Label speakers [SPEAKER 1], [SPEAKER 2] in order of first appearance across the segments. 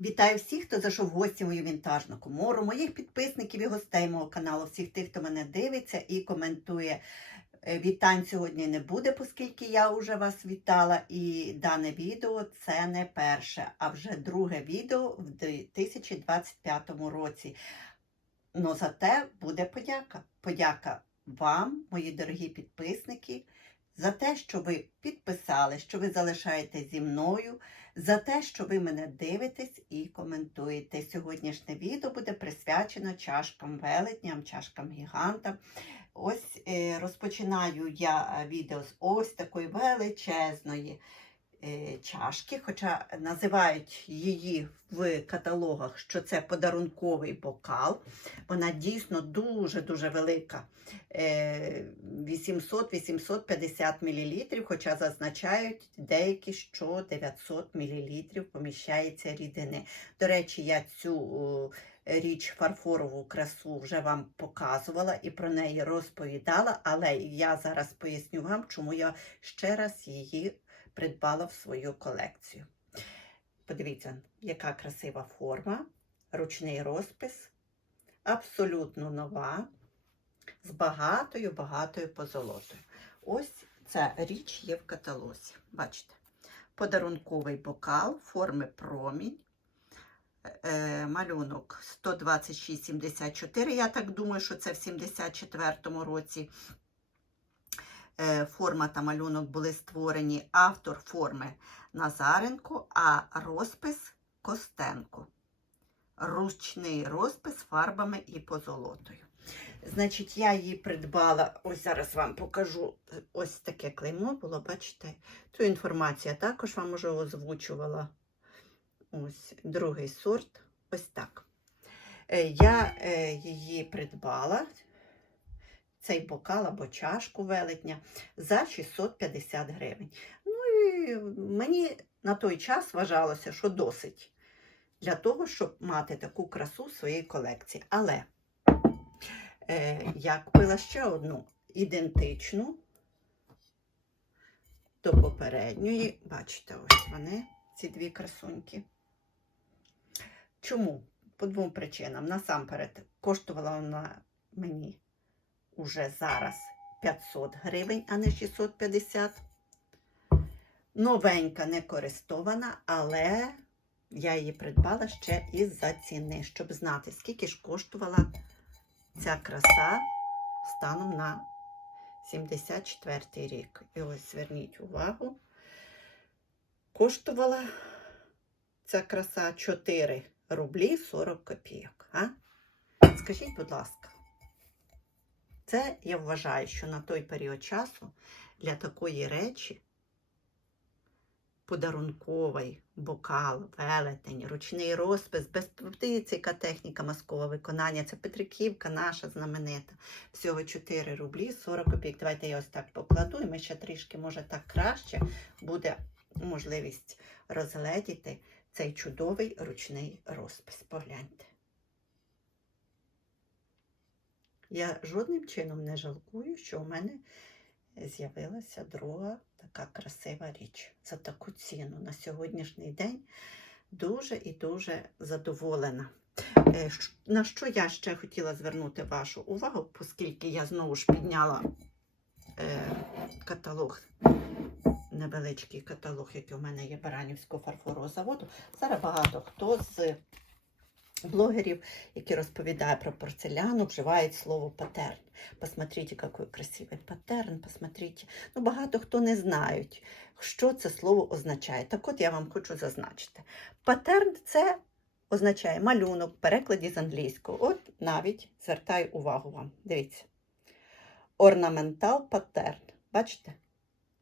[SPEAKER 1] Вітаю всіх, хто зайшов в гості мою вінтажну комору, моїх підписників і гостей мого каналу, всіх тих, хто мене дивиться і коментує. Е, Вітань сьогодні не буде, оскільки я вже вас вітала. І дане відео це не перше, а вже друге відео в 2025 році. Но зате буде подяка. Подяка вам, мої дорогі підписники, за те, що ви підписали, що ви залишаєте зі мною, за те, що ви мене дивитесь і коментуєте. Сьогоднішнє відео буде присвячено чашкам велетням, чашкам гігантам. Ось е, розпочинаю я е, відео з ось такої величезної чашки, хоча називають її в каталогах, що це подарунковий бокал. Вона дійсно дуже-дуже велика. Е, 800-850 мл, хоча зазначають деякі, що 900 мл поміщається рідини. До речі, я цю річ фарфорову красу вже вам показувала і про неї розповідала, але я зараз поясню вам, чому я ще раз її придбала в свою колекцію. Подивіться, яка красива форма, ручний розпис, абсолютно нова, з багатою-багатою позолотою. Ось ця річ є в каталозі. Бачите? Подарунковий бокал форми промінь. Е, малюнок 126,74. Я так думаю, що це в 74-му році е, форма та малюнок були створені. Автор форми Назаренко, а розпис Костенко. Ручний розпис фарбами і позолотою. Значить, я її придбала, ось зараз вам покажу ось таке клеймо було, бачите? Ту інформацію також вам уже озвучувала. Ось другий сорт. Ось так. Е, Я е, її придбала, цей бокал або чашку велетня, за 650 гривень. Ну і мені на той час вважалося, що досить для того, щоб мати таку красу в своїй колекції. Але е, я купила ще одну ідентичну до попередньої. Бачите, ось вони, ці дві красуньки. Чому? По двом причинам. Насамперед, коштувала вона мені уже зараз 500 гривень, а не 650. Новенька, не користована, але я її придбала ще із-за ціни, щоб знати, скільки ж коштувала ця краса станом на 74 рік. І ось зверніть увагу, коштувала ця краса 4 рублі 40 копійок. А? Скажіть, будь ласка, це я вважаю, що на той період часу для такої речі подарунковий бокал, велетень, ручний розпис, без птицька техніка маскового виконання. Це Петриківка наша знаменита. Всього 4 рублі 40 копійок. Давайте я ось так покладу, і ми ще трішки, може, так краще буде можливість розгледіти цей чудовий ручний розпис. Погляньте. Я жодним чином не жалкую, що у мене з'явилася друга така красива річ за таку ціну. На сьогоднішній день дуже і дуже задоволена. Е, На що я ще хотіла звернути вашу увагу, оскільки я знову ж підняла е, каталог, невеличкий каталог, який у мене є Баранівського фарфорового заводу. Зараз багато хто з блогерів, які розповідають про порцеляну, вживають слово патерн. Посмотрите, який красивий патерн, посмотрите. Ну, багато хто не знають, що це слово означає. Так от я вам хочу зазначити. Патерн це означає малюнок в перекладі з англійського. От навіть звертаю увагу вам. Дивіться. Орнаментал патерн. Бачите?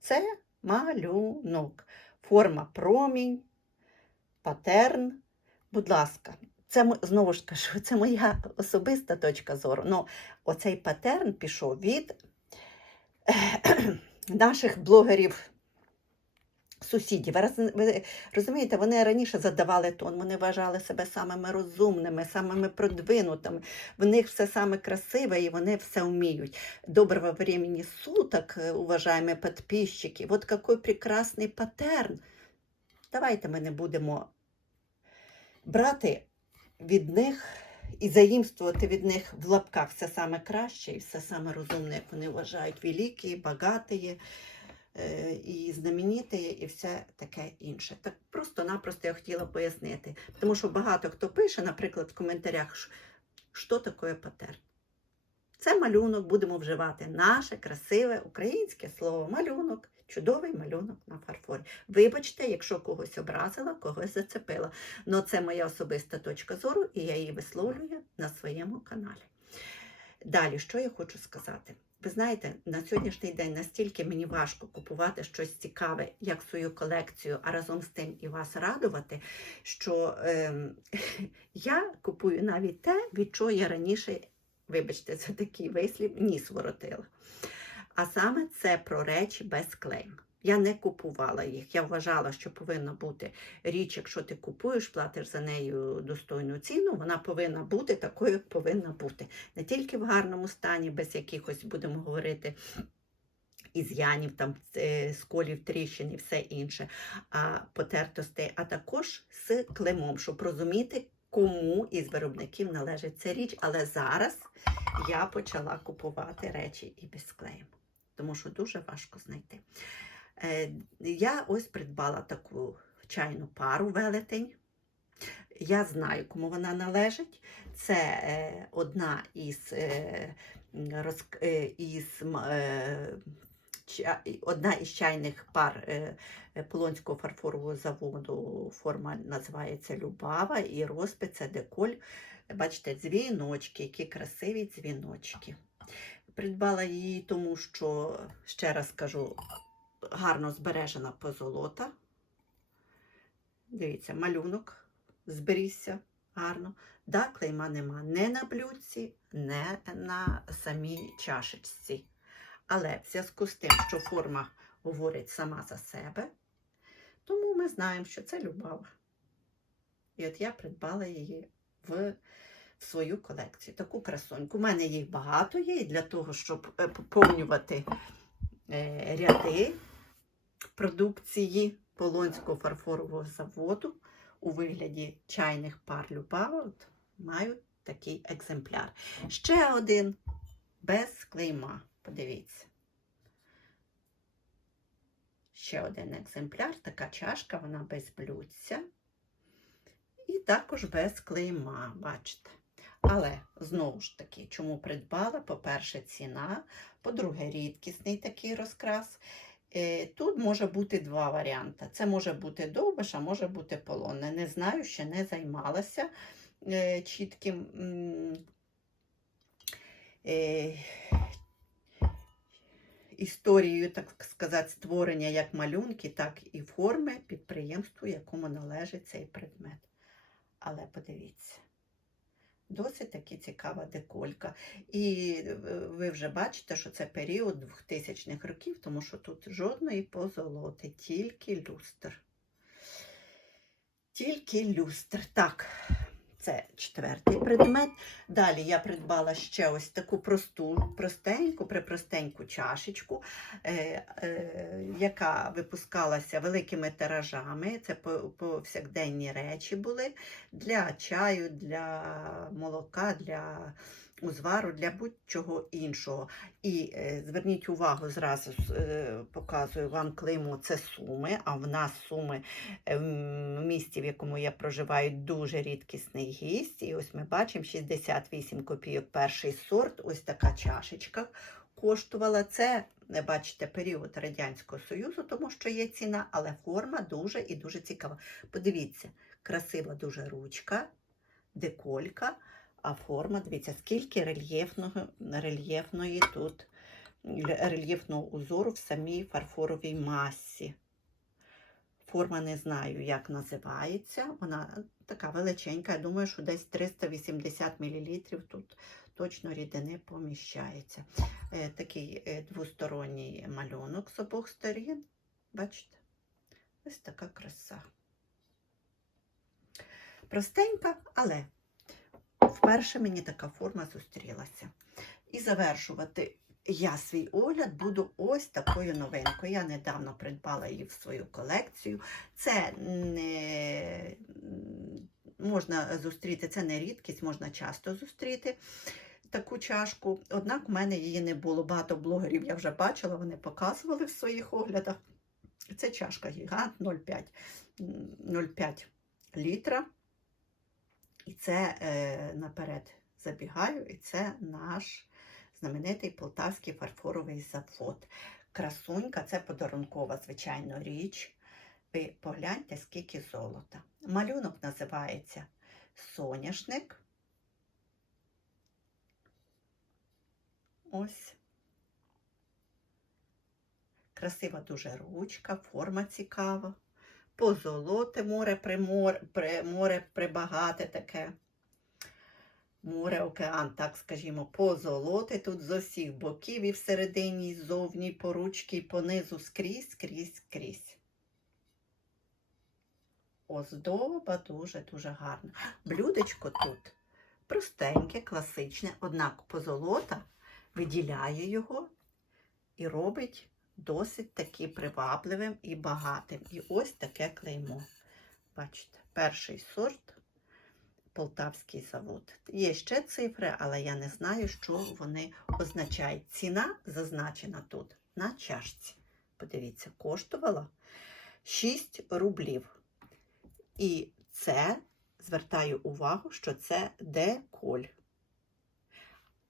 [SPEAKER 1] Це малюнок. Форма промінь, патерн. Будь ласка, це знову ж кажу, це моя особиста точка зору. Ну, оцей патерн пішов від наших блогерів. Сусідів. Ви розумієте, вони раніше задавали тон, вони вважали себе самими розумними, самими продвинутими. В них все саме красиве і вони все вміють. Доброго времени суток, э, уважаемые подписчики. Вот какой прекрасний патерн. Давайте ми не будемо брати від них і заїмствувати від них в лапках все саме краще і все саме розумне, як вони вважають, великі, багаті е, і знамениті, і все таке інше. Так просто-напросто я хотіла пояснити. Тому що багато хто пише, наприклад, в коментарях, «Ш- що таке патер. Це малюнок, будемо вживати наше красиве українське слово малюнок, чудовий малюнок на фарфорі. Вибачте, якщо когось образила, когось зацепила. Но це моя особиста точка зору, і я її висловлюю на своєму каналі. Далі, що я хочу сказати? Ви знаєте, на сьогоднішній день настільки мені важко купувати щось цікаве, як свою колекцію, а разом з тим і вас радувати, що ем, я купую навіть те, від чого я раніше, вибачте, це такий вислів, ніс воротила. А саме це про речі без клейм. Я не купувала їх. Я вважала, що повинна бути річ, якщо ти купуєш, платиш за нею достойну ціну, вона повинна бути такою, як повинна бути. Не тільки в гарному стані, без якихось, будемо говорити, із'янів, там, е, сколів, тріщин і все інше, а потертостей, а також з клеймом, щоб розуміти, кому із виробників належить ця річ. Але зараз я почала купувати речі і без клейму, тому що дуже важко знайти. Е, Я ось придбала таку чайну пару велетень. Я знаю, кому вона належить. Це е, одна із, е, із одна із чайних пар Полонського фарфорового заводу. Форма називається Любава і розпис це деколь. Бачите, дзвіночки, які красиві дзвіночки. Придбала її, тому що, ще раз кажу, гарно збережена позолота. Дивіться, малюнок зберігся гарно. Да, клейма нема не на блюдці, не на самій чашечці. Але в зв'язку з тим, що форма говорить сама за себе, тому ми знаємо, що це любава. І от я придбала її в, в свою колекцію. Таку красоньку. У мене їх багато є, для того, щоб е, поповнювати е, ряди продукції Полонського фарфорового заводу у вигляді чайних пар Любава. Маю такий екземпляр. Ще один без клейма. Подивіться. Ще один екземпляр, така чашка, вона без блюдця. І також без клейма, бачите. Але знову ж таки, чому придбала? По-перше, ціна, по-друге, рідкісний такий розкрас. Е, Тут може бути два варіанти. Це може бути довбиш, а може бути полонне. Не знаю, ще не займалася е, чітким е, історією, так сказати, створення як малюнки, так і форми підприємству, якому належить цей предмет. Але подивіться. Досить таки цікава деколька. І е, ви вже бачите, що це період 2000-х років, тому що тут жодної позолоти, тільки люстр. Тільки люстр. Так, це четвертий предмет. Далі я придбала ще ось таку просту, простеньку, припростеньку чашечку, е, е, яка випускалася великими тиражами. Це повсякденні речі були для чаю, для молока, для узвару, для будь-чого іншого. І е, зверніть увагу, зразу е, показую вам клеймо, це суми, а в нас суми е, в місті, в якому я проживаю, дуже рідкісний гість. І ось ми бачимо 68 копійок перший сорт, ось така чашечка коштувала. Це, не бачите, період Радянського Союзу, тому що є ціна, але форма дуже і дуже цікава. Подивіться, красива дуже ручка, деколька, а форма, дивіться, скільки рельєфного, рельєфної тут, рельєфного узору в самій фарфоровій масі. Форма не знаю, як називається. Вона така величенька. Я думаю, що десь 380 мл тут точно рідини поміщається. Е, Такий е, двосторонній малюнок з обох сторін. Бачите? Ось така краса. Простенька, але вперше мені така форма зустрілася. І завершувати я свій огляд буду ось такою новинкою. Я недавно придбала її в свою колекцію. Це не, можна зустріти, це не рідкість, можна часто зустріти таку чашку. Однак у мене її не було. Багато блогерів я вже бачила, вони показували в своїх оглядах. Це чашка гігант 0,5 0,5 літра. І це е, наперед забігаю, і це наш знаменитий полтавський фарфоровий завод. Красунька, це подарункова, звичайно, річ. Ви погляньте, скільки золота. Малюнок називається соняшник. Ось. Красива дуже ручка, форма цікава. Позолоте море примор, при, море прибагате таке. Море, океан, так скажімо, позолоте тут з усіх боків і всередині, і ззовні, по ручки, і понизу, скрізь, скрізь, скрізь. Оздоба дуже-дуже гарна. Блюдечко тут простеньке, класичне, однак позолота виділяє його і робить досить таки привабливим і багатим. І ось таке клеймо. Бачите, перший сорт Полтавський завод. Є ще цифри, але я не знаю, що вони означають. Ціна зазначена тут на чашці. Подивіться, коштувала 6 рублів. І це, звертаю увагу, що це деколь.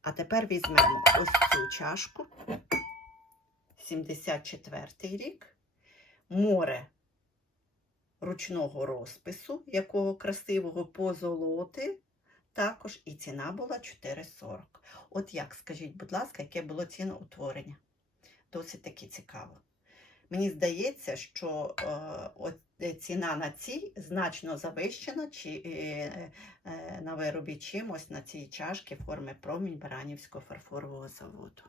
[SPEAKER 1] А тепер візьмемо ось цю чашку. 74 рік. Море ручного розпису, якого красивого позолоти. Також і ціна була 4,40. От як, скажіть, будь ласка, яке було ціноутворення? Досить таки цікаво. Мені здається, що е, от, е, ціна на цій значно завищена чи, е, е, на виробі чимось на цій чашки форми промінь Баранівського фарфорового заводу.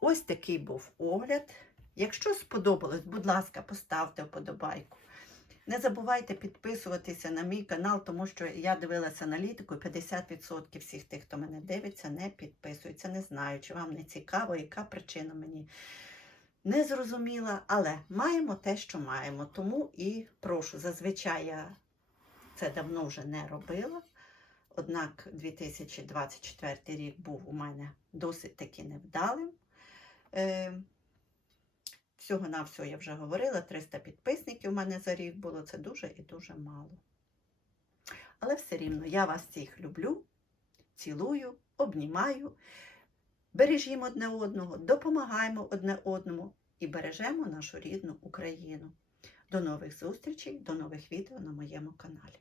[SPEAKER 1] Ось такий був огляд. Якщо сподобалось, будь ласка, поставте вподобайку. Не забувайте підписуватися на мій канал, тому що я дивилася аналітику, і 50% всіх тих, хто мене дивиться, не підписується. Не знаю, чи вам не цікаво, яка причина мені не зрозуміла, але маємо те, що маємо. Тому і прошу, зазвичай я це давно вже не робила. Однак 2024 рік був у мене досить таки невдалим. Е, Всього на всього я вже говорила, 300 підписників у мене за рік було, це дуже і дуже мало. Але все рівно я вас всіх люблю, цілую, обнімаю, бережімо одне одного, допомагаємо одне одному і бережемо нашу рідну Україну. До нових зустрічей, до нових відео на моєму каналі.